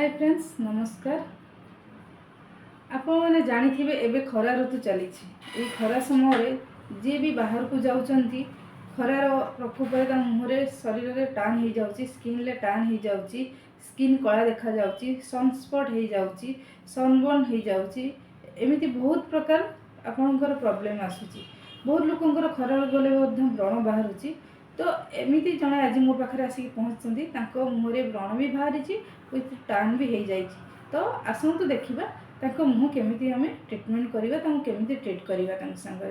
Hi friends नमस्कार। आपने जानी एबे खरा ऋतु चली खरा समय जी भी बाहर को जाऊँगी खरार प्रकोप मुहर शरीर में टान हो जाऊँगी स्किन ले टान हो जाऊँगी स्किन कला देखा जाऊँगी सनस्पॉट हो जाऊँगी सनबर्न हो जाऊँगी एमती बहुत प्रकार आपणकर प्रॉब्लम आसूची बहुत लोकंर खरा गले व्रण बाहर तो एमती जड़े आज मो पाखे आसिक पहुँचती मुहर व्रण भी बाहरी विथ टान भी हो जाए तो आसतु देखा मुँह केमी आम ट्रिटमेंट करवा केमी ट्रिट करवा।